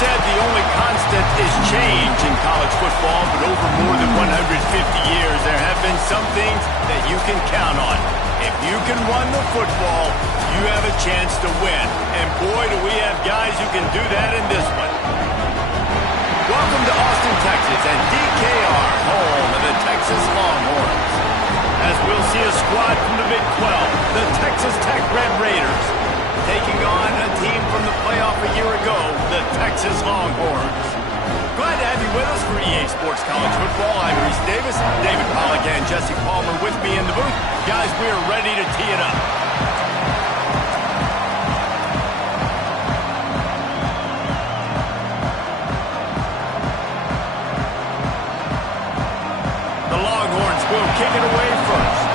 said the only constant is change in college football, but over more than 150 years, there have been some things that you can count on. If you can run the football, you have a chance to win. And boy, do we have guys who can do that in this one. Welcome to Austin, Texas, and DKR, home of the Texas Longhorns. As we'll see a squad from the Big 12, the Texas Tech Red Raiders, taking on a team from the playoff a year ago, the Texas Longhorns. Glad to have you with us for EA Sports College Football. I'm Reese Davis, David Pollack, and Jesse Palmer with me in the booth. Guys, we are ready to tee it up. The Longhorns will kick it away first.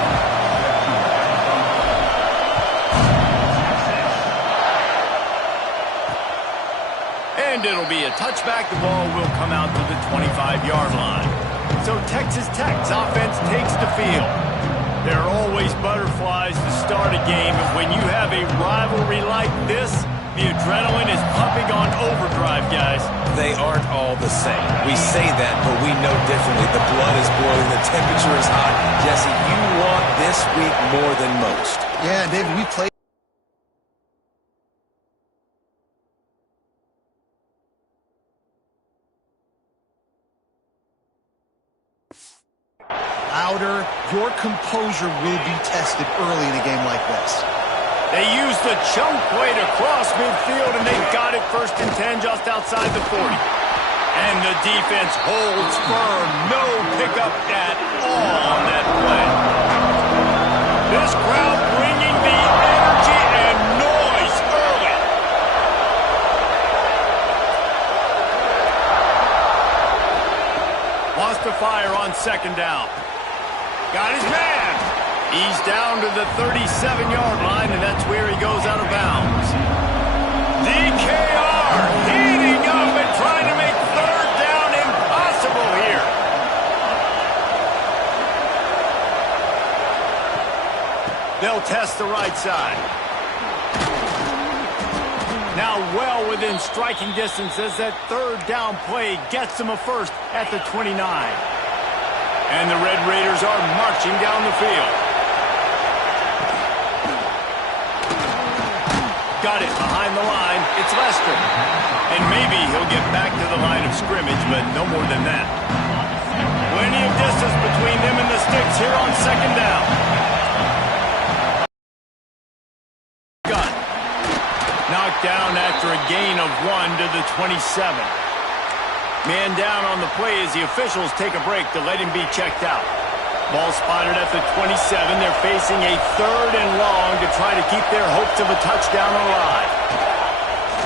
And it'll be a touchback. The ball will come out to the 25-yard line. So Texas Tech's offense takes the field. There are always butterflies to start a game, and when you have a rivalry like this, the adrenaline is pumping on overdrive, guys. They aren't all the same. We say that, but we know differently. The blood is boiling. The temperature is hot. Jesse, you want this week more than most. Yeah, David, we played. Louder, your composure will be tested early in a game like this. They used the chunk play to cross midfield, and they got it 1st and 10 just outside the 40. And the defense holds firm. No pickup at all on that play. This crowd bringing the energy and noise early. Wants to fire on 2nd down. Got his man. He's down to the 37-yard line, and that's where he goes out of bounds. DKR heating up and trying to make 3rd down impossible here. They'll test the right side. Now well within striking distance as that 3rd down play gets them a first at the 29. And the Red Raiders are marching down the field. Got it behind the line. It's Lester. And maybe he'll get back to the line of scrimmage, but no more than that. Plenty of distance between them and the sticks here on 2nd down. Gun. Knocked down after a gain of 1 to the 27. Man down on the play as the officials take a break to let him be checked out. Ball spotted at the 27. They're facing a 3rd and long to try to keep their hopes of a touchdown alive.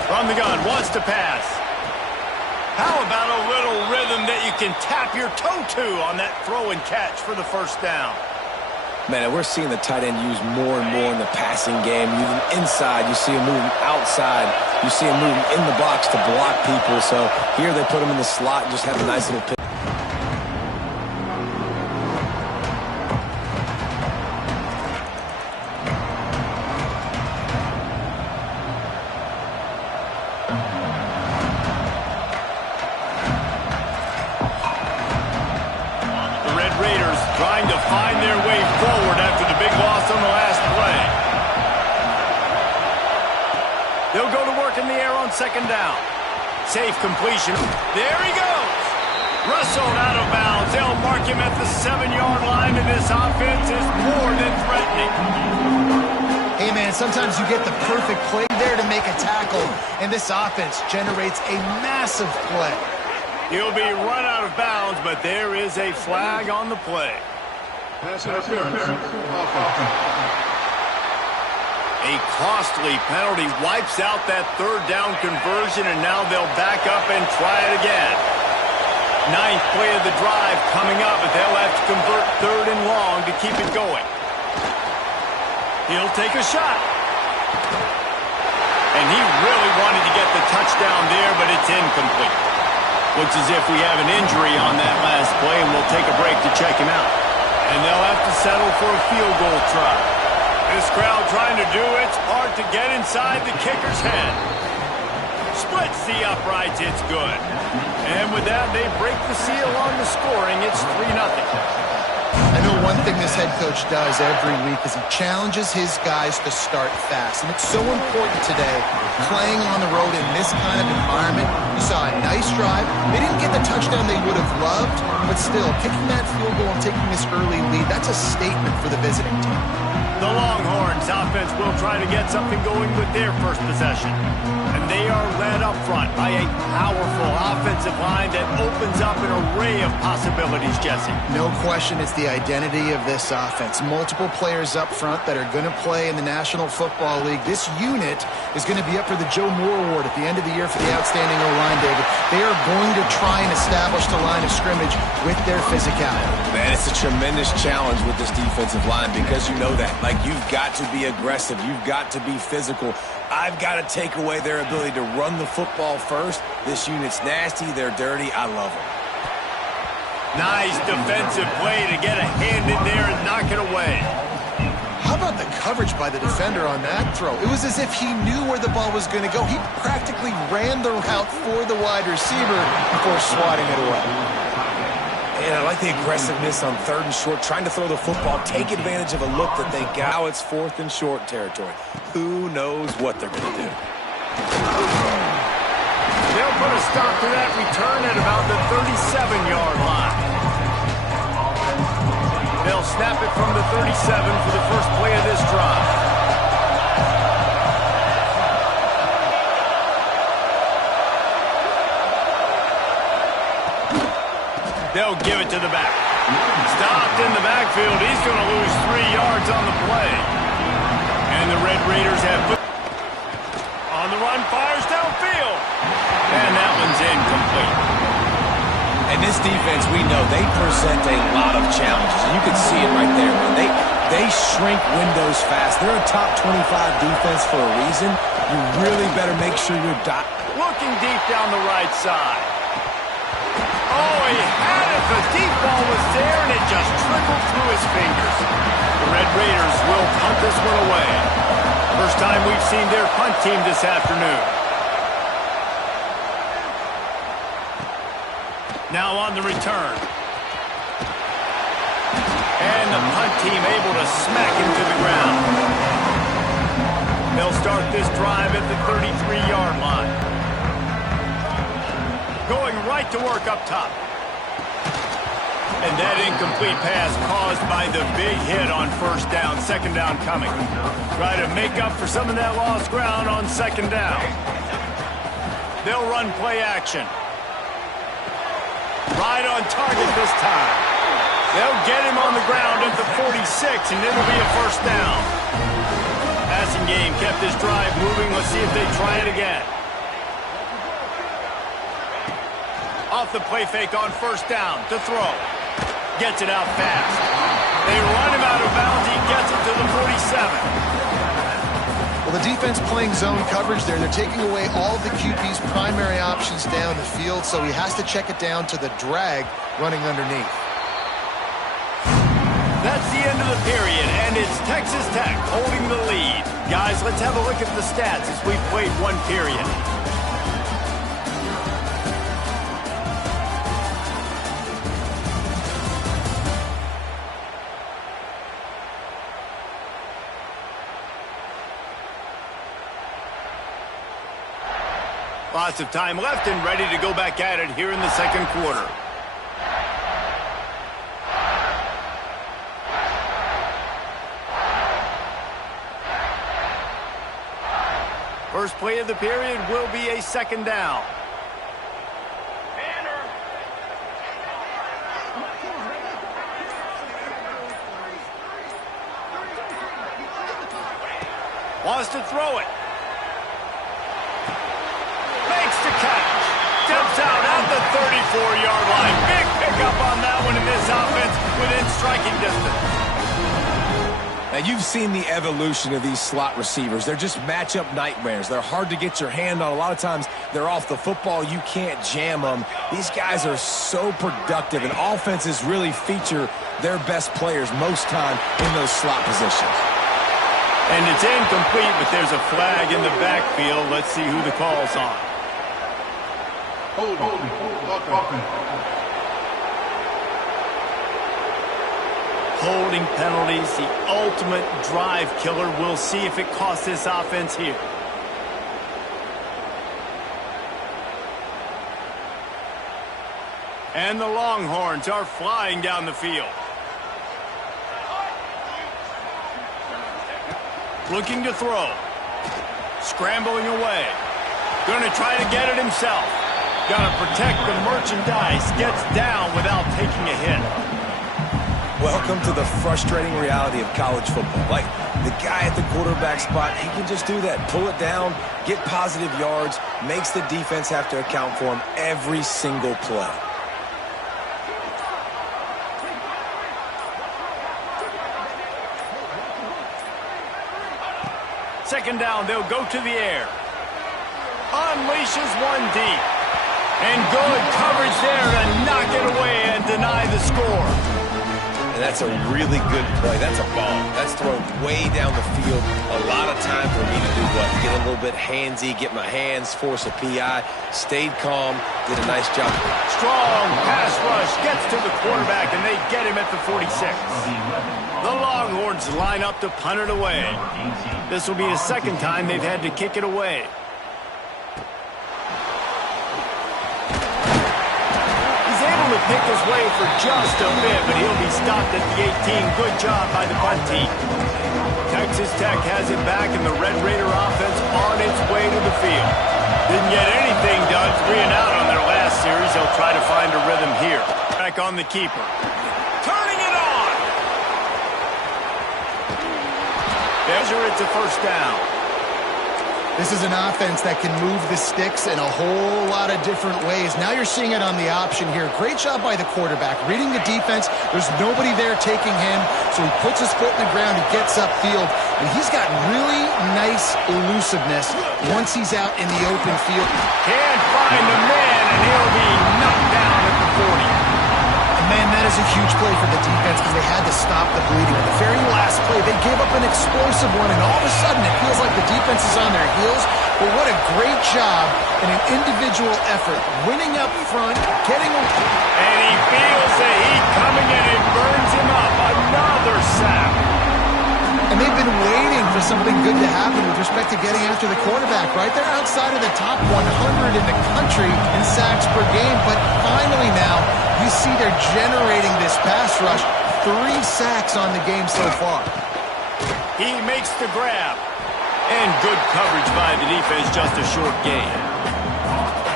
From the gun, wants to pass. How about a little rhythm that you can tap your toe to on that throw and catch for the 1st down? Man, we're seeing the tight end used more and more in the passing game. Even inside, you see him moving outside. You see him moving in the box to block people. So here they put him in the slot and just have a nice little pick. The Red Raiders trying to find their way forward after the big loss on the last play. They'll go to work in the air on 2nd down. Safe completion. There he goes. Rustled out of bounds. They'll mark him at the 7-yard line, and this offense is more than threatening. Hey, man, sometimes you get the perfect play there to make a tackle, and this offense generates a massive play. He'll be run out of bounds, but there is a flag on the play. Pass interference. A costly penalty wipes out that 3rd down conversion, and now they'll back up and try it again. 9th play of the drive coming up, but they'll have to convert 3rd and long to keep it going. He'll take a shot. And he really wanted to get the touchdown there, but it's incomplete. Looks as if we have an injury on that last play, and we'll take a break to check him out. And they'll have to settle for a field goal try. This crowd trying to do its part to get inside the kicker's head. Splits the uprights. It's good. And with that, they break the seal on the scoring. It's 3-0. I know one thing this head coach does every week is he challenges his guys to start fast. And it's so important today, playing on the road in this kind of environment. You saw a nice drive. They didn't get the touchdown they would have loved, but still, kicking that field goal and taking this early lead, that's a statement for the visiting team. The Longhorns offense will try to get something going with their first possession. And they are led up front by a powerful offensive line that opens up an array of possibilities, Jesse. No question it's the identity of this offense. Multiple players up front that are going to play in the National Football League. This unit is going to be up for the Joe Moore Award at the end of the year for the outstanding O-line, David. They are going to try and establish the line of scrimmage with their physicality. Man, it's a tremendous challenge with this defensive line because you know that. Like, you've got to be aggressive. You've got to be physical. I've got to take away their ability to run the football first. This unit's nasty. They're dirty. I love them. Nice defensive play to get a hand in there and knock it away. How about the coverage by the defender on that throw? It was as if he knew where the ball was going to go. He practically ran the route for the wide receiver before swatting it away. And I like the aggressiveness on 3rd and short, trying to throw the football, take advantage of a look that they got. Now it's 4th and short territory. Who knows what they're going to do? They'll put a stop to that return at about the 37-yard line. They'll snap it from the 37 for the first play of this drive. They'll give it to the back. Stopped in the backfield. He's going to lose 3 yards on the play. And the Red Raiders have put on the run, fires downfield. And that one's incomplete. And this defense, we know, they present a lot of challenges. You can see it right there, man. They shrink windows fast. They're a top 25 defense for a reason. You really better make sure you're looking deep down the right side. Oh, he had it. The deep ball was there, and it just trickled through his fingers. The Red Raiders will punt this one away. First time we've seen their punt team this afternoon. Now on the return. And the punt team able to smack him to the ground. They'll start this drive at the 33-yard line. Going right to work up top. And that incomplete pass caused by the big hit on first down. 2nd down coming. Try to make up for some of that lost ground on 2nd down. They'll run play action. Right on target this time. They'll get him on the ground at the 46, and it'll be a first down. Passing game kept this drive moving. Let's see if they try it again. Off the play fake on first down to throw. Gets it out fast. They run him out of bounds. He gets it to the 47. Well, the defense playing zone coverage there. They're taking away all of the QB's primary options down the field, so he has to check it down to the drag running underneath. That's the end of the period, and it's Texas Tech holding the lead. Guys, let's have a look at the stats as we've played one period. Lots of time left and ready to go back at it here in the 2nd quarter. First play of the period will be a 2nd down. Wants to throw it. Makes the catch. Steps out at the 34-yard line. Big pickup on that one in this offense within striking distance. Now, you've seen the evolution of these slot receivers. They're just matchup nightmares. They're hard to get your hand on. A lot of times, they're off the football. You can't jam them. These guys are so productive, and offenses really feature their best players most time in those slot positions. And it's incomplete, but there's a flag in the backfield. Let's see who the call's on. Holding penalties, the ultimate drive killer. We'll see if it costs this offense here. And the Longhorns are flying down the field. Looking to throw. Scrambling away. Going to try to get it himself. Got to protect the merchandise. Gets down without taking a hit. Welcome to the frustrating reality of college football. Like, the guy at the quarterback spot, he can just do that. Pull it down, get positive yards, makes the defense have to account for him every single play. Second down, they'll go to the air. Unleashes one deep. And good coverage there to knock it away and deny the score. And that's a really good play. That's a ball. That's thrown way down the field. A lot of time for me to do what? Get a little bit handsy, get my hands, force a PI. Stayed calm, did a nice job. Strong pass rush, gets to the quarterback, and they get him at the 46. The Longhorns line up to punt it away. This will be the second time they've had to kick it away. He's able to pick his way for just a bit, but he'll be stopped at the 18. Good job by the punt team. Texas Tech has it back, and the Red Raider offense on its way to the field. Didn't get anything done, 3 and out on their last series. They'll try to find a rhythm here. Back on the keeper. Turning it on! Measure it to first down. This is an offense that can move the sticks in a whole lot of different ways. Now you're seeing it on the option here. Great job by the quarterback. Reading the defense, there's nobody there taking him, so he puts his foot in the ground and gets upfield. And he's got really nice elusiveness once he's out in the open field. Can't find the man, and he'll be knocked down at the 40. Man, that is a huge play for the defense because they had to stop the bleeding. At the very last play, they gave up an explosive one, and all of a sudden it feels like the defense is on their heels. But what a great job in an individual effort, winning up front, getting... And he feels the heat coming, and it burns him up. Another sack. And they've been waiting for something good to happen with respect to getting after the quarterback, right? They're outside of the top 100 in the country in sacks per game, but finally now, you see they're generating this pass rush. 3 sacks on the game so far. He makes the grab. And good coverage by the defense, just a short gain.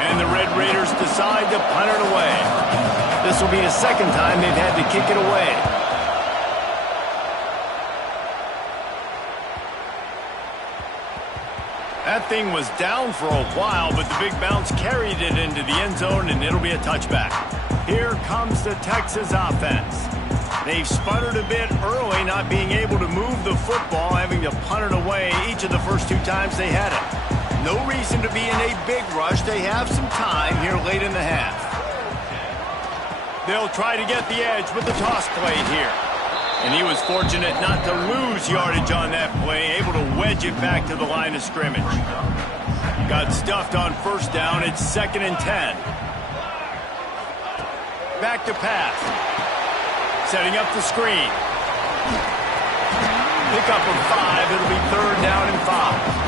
And the Red Raiders decide to punt it away. This will be the second time they've had to kick it away. That thing was down for a while, but the big bounce carried it into the end zone, and it'll be a touchback. Here comes the Texas offense. They've sputtered a bit early, not being able to move the football, having to punt it away each of the first 2 times they had it. No reason to be in a big rush. They have some time here late in the half. They'll try to get the edge with the toss play here. And he was fortunate not to lose yardage on that play, able to wedge it back to the line of scrimmage. Got stuffed on first down. It's 2nd and 10. Back to pass. Setting up the screen. Pick up of 5. It'll be 3rd down and 5.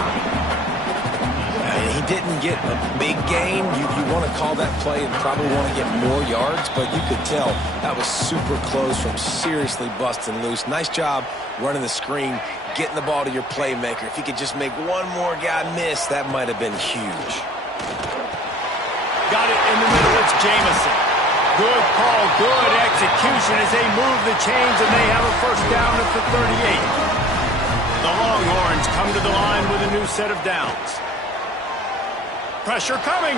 He didn't get a big gain. You want to call that play and probably want to get more yards, but you could tell that was super close from seriously busting loose. Nice job running the screen, getting the ball to your playmaker. If you could just make one more guy miss, that might have been huge. Got it in the middle. It's Jamison. Good call, good execution as they move the chains, and they have a first down at the 38. The Longhorns come to the line with a new set of downs. Pressure coming.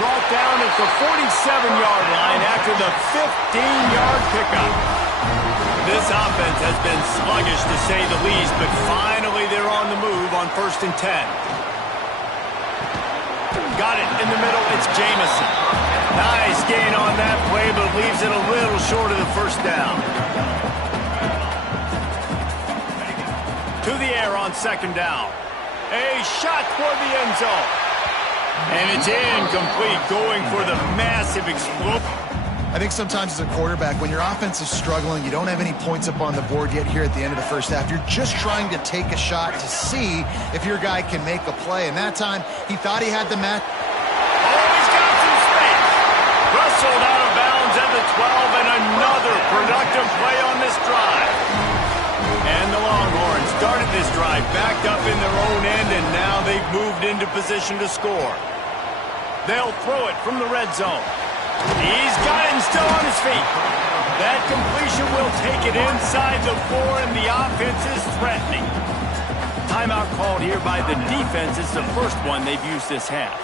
Brought down at the 47-yard line after the 15-yard pickup. This offense has been sluggish to say the least, but finally they're on the move on 1st and 10. Got it in the middle. It's Jamison. Nice gain on that play, but leaves it a little short of the first down. To the air on 2nd down. A shot toward the end zone. And it's incomplete, going for the massive explosion. I think sometimes as a quarterback, when your offense is struggling, you don't have any points up on the board yet here at the end of the first half. You're just trying to take a shot to see if your guy can make a play. And that time, he thought he had the match. Oh, he's got some space. Wrestled out of bounds at the 12, and another productive play on this drive. And the Longhorns started this drive backed up in their own end, and now they've moved into position to score. They'll throw it from the red zone. He's got it and still on his feet. That completion will take it inside the 4, and the offense is threatening. Timeout called here by the defense. It's the first one they've used this half.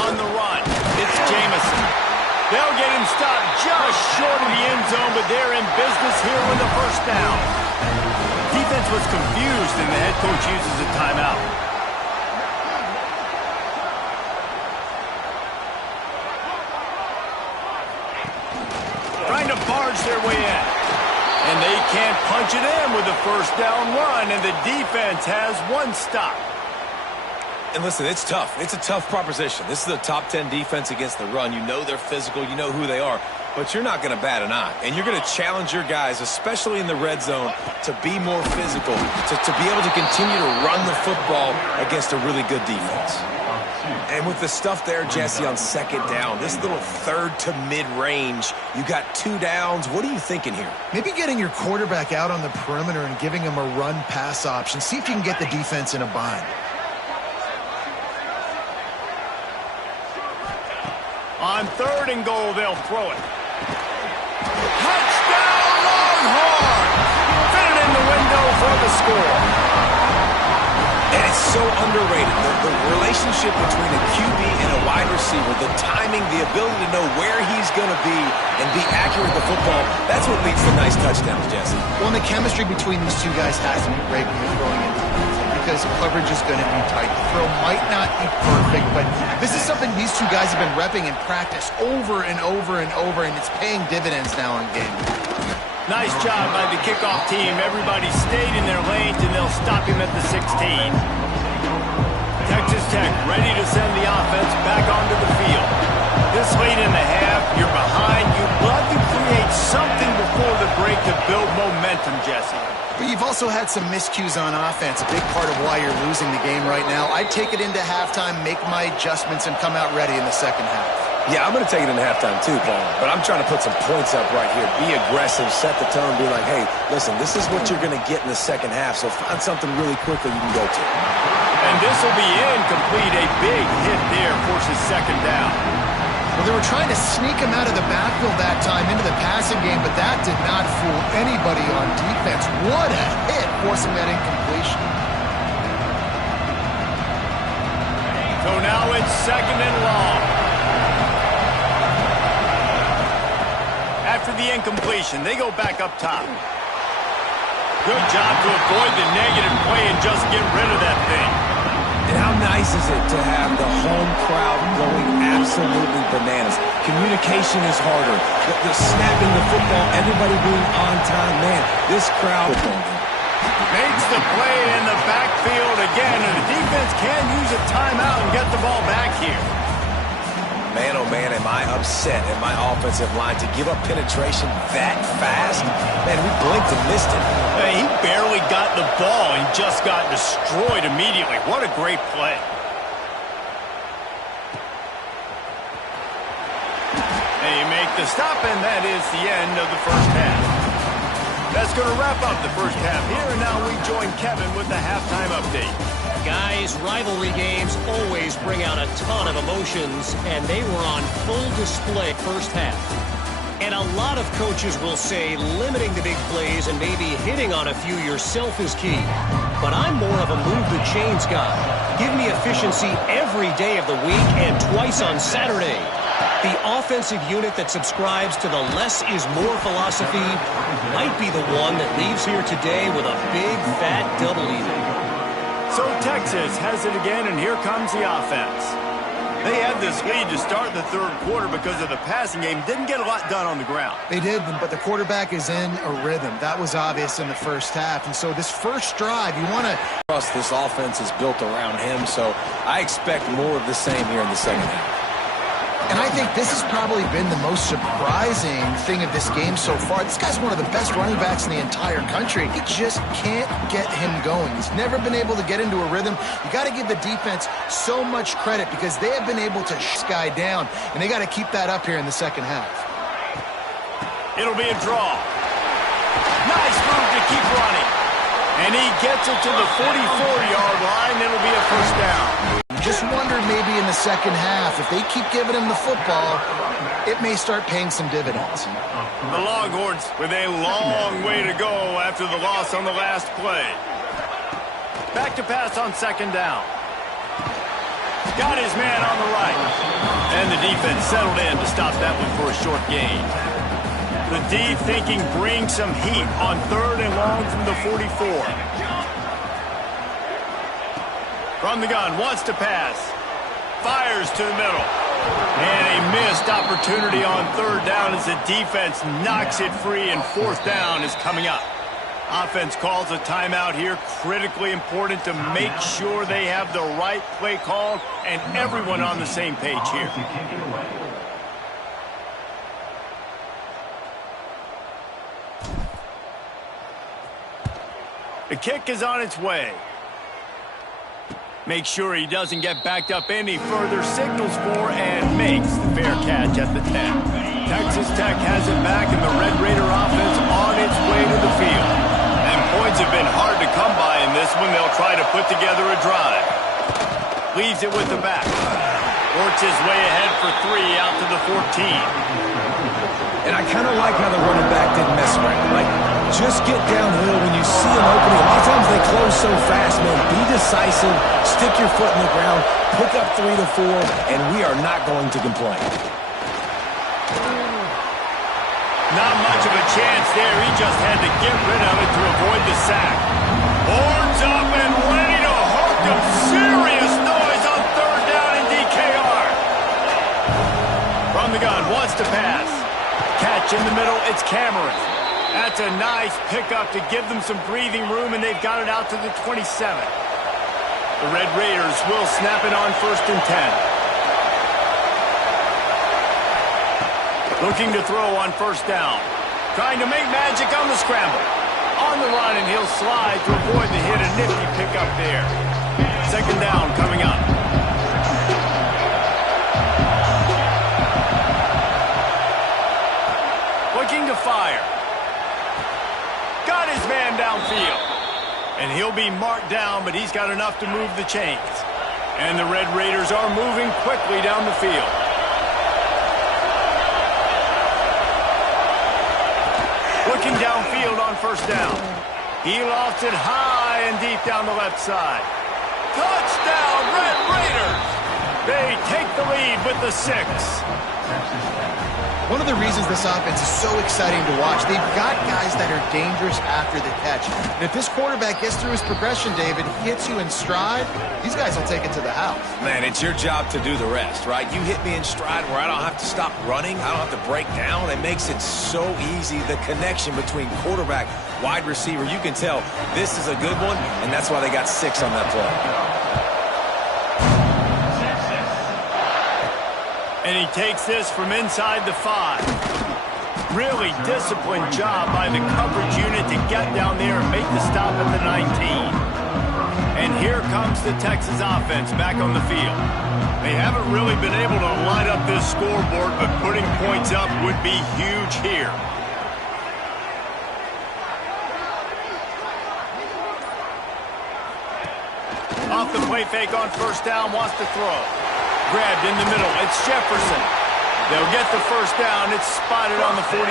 On the run, it's Jamison. They'll get him stopped just short of the end zone, but they're in business here with the first down. Defense was confused, and the head coach uses a timeout. Trying to barge their way in. And they can't punch it in with the first down run, and the defense has one stop. And listen, it's tough. It's a tough proposition. This is a top 10 defense against the run. You know they're physical. You know who they are. But you're not going to bat an eye. And you're going to challenge your guys, especially in the red zone, to be more physical, to be able to continue to run the football against a really good defense. And with the stuff there, Jesse, on second down, this little third to mid-range, you got 2 downs. What are you thinking here? Maybe getting your quarterback out on the perimeter and giving him a run-pass option. See if you can get the defense in a bind. On 3rd and goal, they'll throw it. Touchdown, Longhorn! Fit it in the window for the score. And it's so underrated. The relationship between a QB and a wide receiver, the timing, the ability to know where he's going to be and be accurate with the football, that's what leads to nice touchdowns, Jesse. Well, and the chemistry between these two guys has to be great when you're throwing into because coverage is going to be tight. The throw might not be perfect, but this is something these two guys have been repping in practice over and over and over, and it's paying dividends now in game. Nice job by the kickoff team. Everybody stayed in their lanes, and they'll stop him at the 16. Texas Tech ready to send the offense back onto the field. This late in the half, you're behind. You'd love to create something before the break to build momentum, Jesse. But you've also had some miscues on offense, a big part of why you're losing the game right now. I'd take it into halftime, make my adjustments, and come out ready in the second half. Yeah, I'm going to take it into halftime too, Paul. But I'm trying to put some points up right here. Be aggressive, set the tone, be like, hey, listen, this is what you're going to get in the second half, so find something really quickly you can go to. And this will be incomplete. A big hit there forces second down. Well, they were trying to sneak him out of the backfield that time into the passing game, but that did not fool anybody on defense. What a hit, forcing that incompletion. So now it's 2nd and long. After the incompletion, they go back up top. Good job to avoid the negative play and just get rid of that thing. And how nice is it to have the home crowd going absolutely bananas? Communication is harder. The snapping the football, everybody being on time. Man, this crowd makes the play in the backfield again, and the defense can use a timeout and get the ball back here. Man, oh man, am I upset at my offensive line to give up penetration that fast? Man, we blinked and missed it. Hey, he barely got the ball and just got destroyed immediately. What a great play. They make the stop, and that is the end of the first half. That's going to wrap up the first half here, and now we join Kevin with the halftime update. Guys, rivalry games always bring out a ton of emotions, and they were on full display first half. And a lot of coaches will say limiting the big plays and maybe hitting on a few yourself is key. But I'm more of a move the chains guy. Give me efficiency every day of the week and twice on Saturday. The offensive unit that subscribes to the less is more philosophy might be the one that leaves here today with a big, fat double even. So Texas has it again, and here comes the offense. They had this lead to start the third quarter because of the passing game. Didn't get a lot done on the ground. They did, but the quarterback is in a rhythm. That was obvious in the first half. And so this first drive, you want to... This offense is built around him, so I expect more of the same here in the second half. And I think this has probably been the most surprising thing of this game so far. This guy's one of the best running backs in the entire country. He just can't get him going. He's never been able to get into a rhythm. You got to give the defense so much credit because they have been able to shut this guy down, and they got to keep that up here in the second half. It'll be a draw. Nice move to keep running. And he gets it to the 44-yard line. It'll be a first down. Just wonder maybe in the second half, if they keep giving him the football, it may start paying some dividends. The Longhorns with a long way to go after the loss on the last play. Back to pass on second down. Got his man on the right. And the defense settled in to stop that one for a short gain. The D thinking bring some heat on third and long from the 44. From the gun, wants to pass. Fires to the middle. And a missed opportunity on third down as the defense knocks it free, and fourth down is coming up. Offense calls a timeout here. Critically important to make sure they have the right play call and everyone on the same page here. The kick is on its way. Make sure he doesn't get backed up any further. Signals for and makes the fair catch at the 10. Texas Tech has it back, and the Red Raider offense on its way to the field. And points have been hard to come by in this one. They'll try to put together a drive. Leaves it with the back. Works his way ahead for 3 out to the 14. And I kind of like how the running back didn't mess around. Like, just get downhill when you see an opening. A lot of times they close so fast, man. Be decisive, stick your foot in the ground, pick up 3 to 4, and we are not going to complain. Not much of a chance there. He just had to get rid of it to avoid the sack. Horns up and ready to hook him. Serious noise on third down in DKR. From the gun, wants to pass. Catch in the middle, it's Cameron. That's a nice pickup to give them some breathing room, and they've got it out to the 27. The Red Raiders will snap it on first and 10. Looking to throw on first down. Trying to make magic on the scramble. On the run, and he'll slide to avoid the hit. A nifty pickup there. Second down coming up. Looking to fire. Got his man downfield. And he'll be marked down, but he's got enough to move the chains. And the Red Raiders are moving quickly down the field. Looking downfield on first down. He lofts it high and deep down the left side. Touchdown, Red Raiders! They take the lead with the 6. One of the reasons this offense is so exciting to watch, they've got guys that are dangerous after the catch. And if this quarterback gets through his progression, David, he hits you in stride, these guys will take it to the house. Man, it's your job to do the rest, right? You hit me in stride where I don't have to stop running. I don't have to break down. It makes it so easy. The connection between quarterback, wide receiver, you can tell this is a good one, and that's why they got 6 on that play. And he takes this from inside the 5. Really disciplined job by the coverage unit to get down there and make the stop at the 19. And here comes the Texas offense back on the field. They haven't really been able to light up this scoreboard, but putting points up would be huge here. Off the play fake on first down, wants to throw. Grabbed in the middle, it's Jefferson. They'll get the first down, it's spotted on the 49.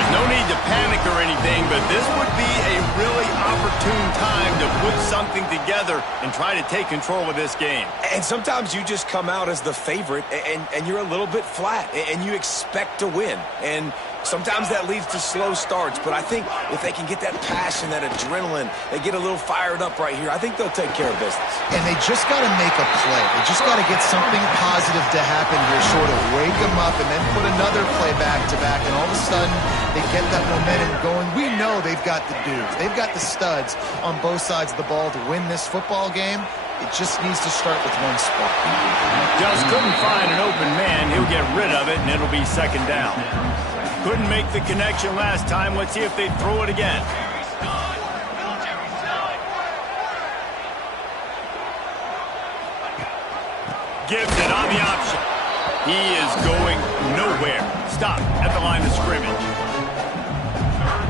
There's no need to panic or anything, but this would be a really opportune time to put something together and try to take control of this game. And sometimes you just come out as the favorite, and you're a little bit flat, and you expect to win. And sometimes that leads to slow starts, but I think if they can get that passion, that adrenaline, they get a little fired up right here, I think they'll take care of business. And they just got to make a play. They just got to get something positive to happen here, sort of wake them up and then put another play back-to-back, and all of a sudden they get that momentum going. We know they've got the dudes. They've got the studs on both sides of the ball to win this football game. It just needs to start with one spot. Just couldn't find an open man. He'll get rid of it, and it'll be second down. Couldn't make the connection last time. Let's see if they throw it again. Gives it on the option. He is going nowhere. Stop at the line of scrimmage.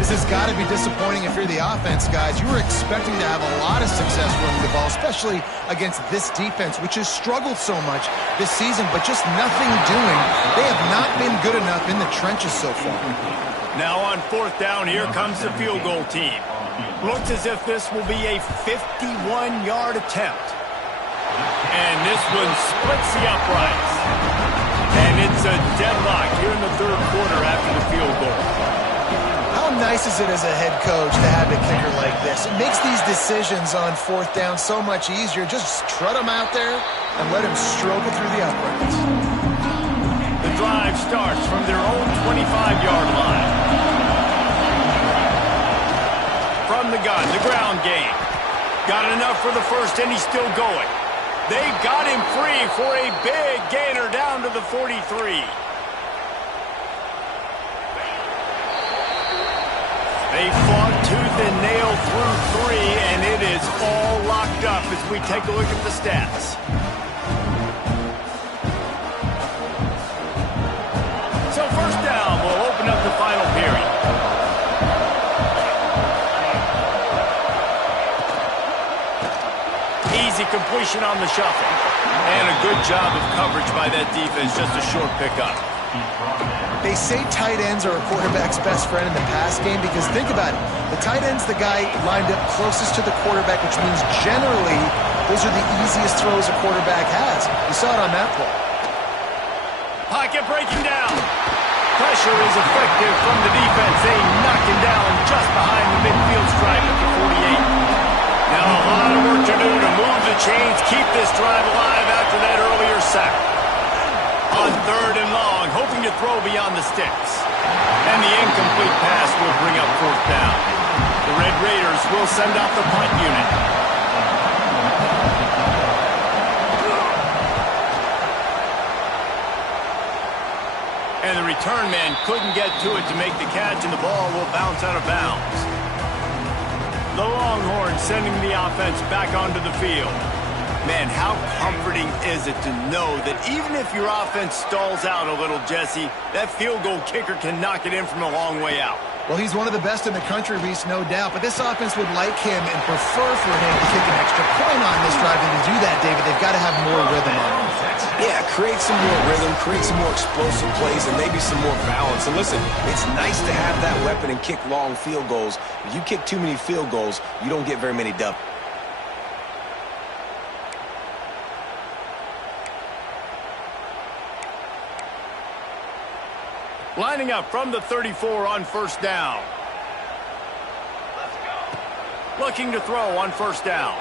This has got to be disappointing if you're the offense, guys. You were expecting to have a lot of success running the ball, especially against this defense, which has struggled so much this season, but just nothing doing. They have not been good enough in the trenches so far. Now on fourth down, here comes the field goal team. Looks as if this will be a 51-yard attempt. And this one splits the uprights. And it's a deadlock here in the third quarter after the field goal. How nice is it as a head coach to have a kicker like this? It makes these decisions on fourth down so much easier. Just trot him out there and let him stroke it through the uprights. The drive starts from their own 25-yard line. From the gun, the ground game. Got enough for the first, and he's still going. They got him free for a big gainer down to the 43. They fought tooth and nail through 3, and it is all locked up as we take a look at the stats. So first down will open up the final period. Easy completion on the shuffle. And a good job of coverage by that defense, just a short pickup. They say tight ends are a quarterback's best friend in the pass game because think about it. The tight end's the guy lined up closest to the quarterback, which means generally those are the easiest throws a quarterback has. You saw it on that play. Pocket breaking down. Pressure is effective from the defense. They knock him down just behind the midfield stripe at the 48. Now a lot of work to do to move the chains, keep this drive alive after that earlier sack. On third and long, hoping to throw beyond the sticks. And the incomplete pass will bring up fourth down. The Red Raiders will send out the punt unit. And the return man couldn't get to it to make the catch, and the ball will bounce out of bounds. The Longhorns sending the offense back onto the field. Man, how comforting is it to know that even if your offense stalls out a little, Jesse, that field goal kicker can knock it in from a long way out. Well, he's one of the best in the country, Reese, no doubt. But this offense would like him and prefer for him to kick an extra point on this drive. And to do that, David, they've got to have more rhythm on offense. Yeah, create some more rhythm, create some more explosive plays, and maybe some more balance. And listen, it's nice to have that weapon and kick long field goals. If you kick too many field goals, you don't get very many doubles. Lining up from the 34 on first down. Looking to throw on first down.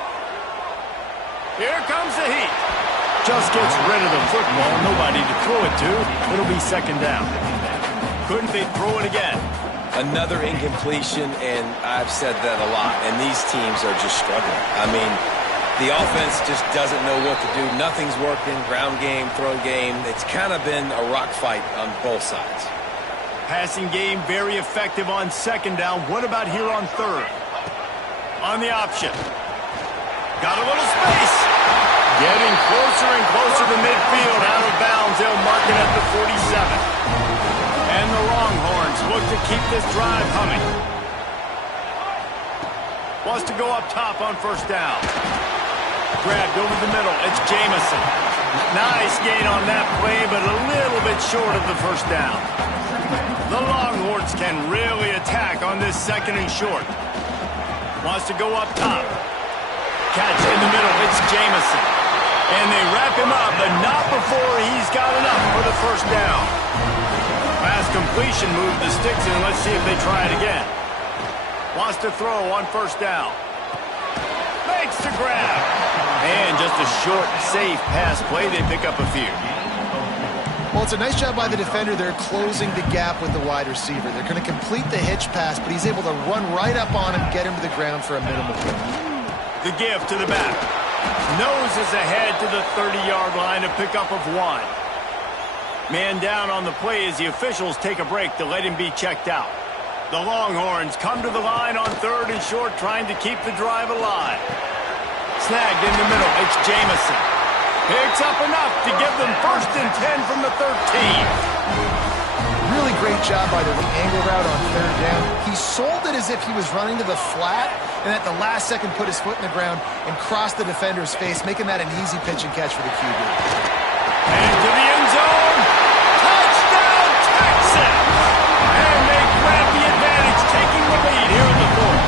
Here comes the heat. Just gets rid of the football. Nobody to throw it to. It'll be second down. Couldn't they throw it again? Another incompletion, and I've said that a lot, and these teams are just struggling. I mean, the offense just doesn't know what to do. Nothing's working. Ground game, throw game. It's kind of been a rock fight on both sides. Passing game very effective on second down. What about here on third? On the option. Got a little space. Getting closer and closer to midfield. Out of bounds. They'll mark it at the 47. And the Longhorns look to keep this drive humming. Wants to go up top on first down. Grabbed over the middle. It's Jamison. Nice gain on that play, but a little bit short of the first down. The Longhorns can really attack on this 2nd and short. Wants to go up top. Catch in the middle. It's Jamison. And they wrap him up, but not before he's got enough for the first down. Pass completion, move the sticks in. Let's see if they try it again. Wants to throw on 1st down. Makes the grab. And just a short, safe pass play. They pick up a few. Well, it's a nice job by the defender. They're closing the gap with the wide receiver. They're going to complete the hitch pass, but he's able to run right up on him, get him to the ground for a minimal gain. The give to the back. Noses ahead to the 30-yard line, a pickup of 1. Man down on the play as the officials take a break to let him be checked out. The Longhorns come to the line on 3rd and short, trying to keep the drive alive. Snagged in the middle, it's Jamison. Picks up enough to give them 1st and 10 from the 13. Really great job by the angle route on 3rd down. He sold it as if he was running to the flat, and at the last second put his foot in the ground and crossed the defender's face, making that an easy pitch and catch for the QB. And to the end zone. Touchdown, Texans! And they grab the advantage, taking the lead here in the 4th.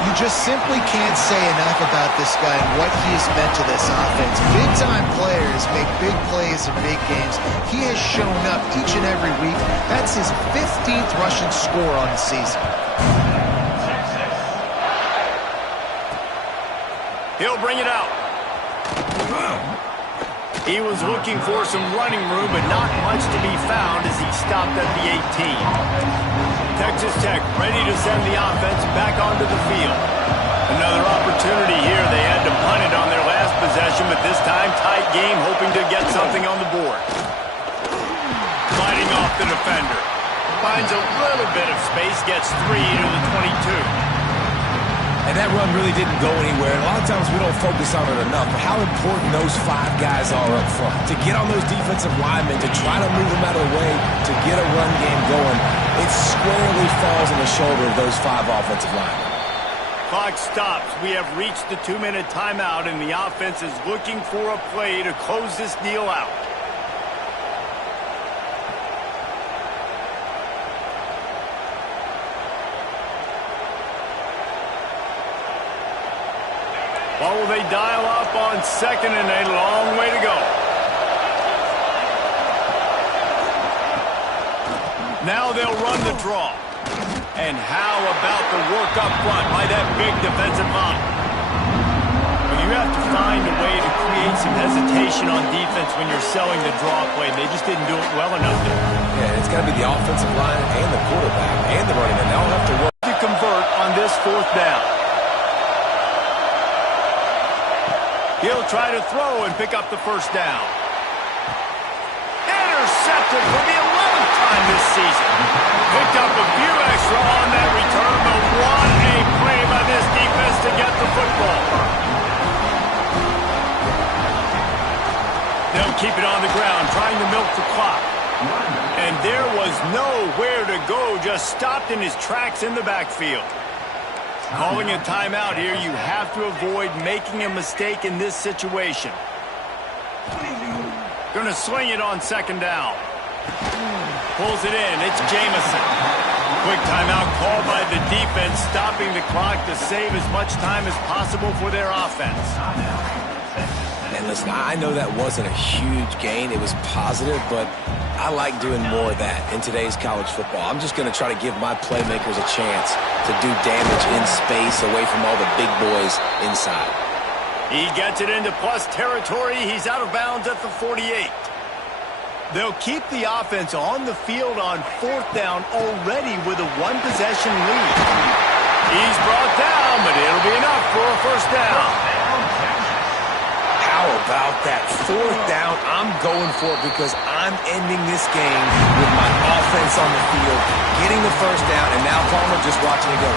You just simply can't say enough about this guy and what he has meant to this offense. Big-time players make big plays in big games. He has shown up each and every week. That's his 15th rushing score on the season. He'll bring it out. He was looking for some running room, but not much to be found as he stopped at the 18. Texas Tech ready to send the offense back onto the field. Another opportunity here. They had to punt it on their last possession, but this time tight game, hoping to get something on the board. Fighting off the defender. Finds a little bit of space, gets 3 to the 22. And that run really didn't go anywhere. And a lot of times we don't focus on it enough, but how important those 5 guys are up front. To get on those defensive linemen, to try to move them out of the way, to get a run game going, it squarely falls on the shoulder of those 5 offensive linemen. Clock stops. We have reached the 2-minute timeout, and the offense is looking for a play to close this deal out. What will they dial up on 2nd and a long way to go? Now they'll run the draw. And how about the work up front by that big defensive line? Well, you have to find a way to create some hesitation on defense when you're selling the draw play. They just didn't do it well enough there. Yeah, it's got to be the offensive line and the quarterback and the running back. They all have to work to convert on this 4th down. He'll try to throw and pick up the 1st down. Intercepted for the 11th time this season. Picked up a few extra on that return, but what a play by this defense to get the football. They'll keep it on the ground, trying to milk the clock. And there was nowhere to go, just stopped in his tracks in the backfield. Calling a timeout here, you have to avoid making a mistake in this situation. Going to sling it on 2nd down. Pulls it in. It's Jamison. Quick timeout called by the defense, stopping the clock to save as much time as possible for their offense. And listen, I know that wasn't a huge gain. It was positive, but I like doing more of that in today's college football. I'm just going to try to give my playmakers a chance to do damage in space away from all the big boys inside. He gets it into plus territory. He's out of bounds at the 48. They'll keep the offense on the field on 4th down already with a 1-possession lead. He's brought down, but it'll be enough for a 1st down. How about that 4th down? I'm going for it because I'm ending this game with my offense on the field, getting the 1st down, and now Palmer just watching it go.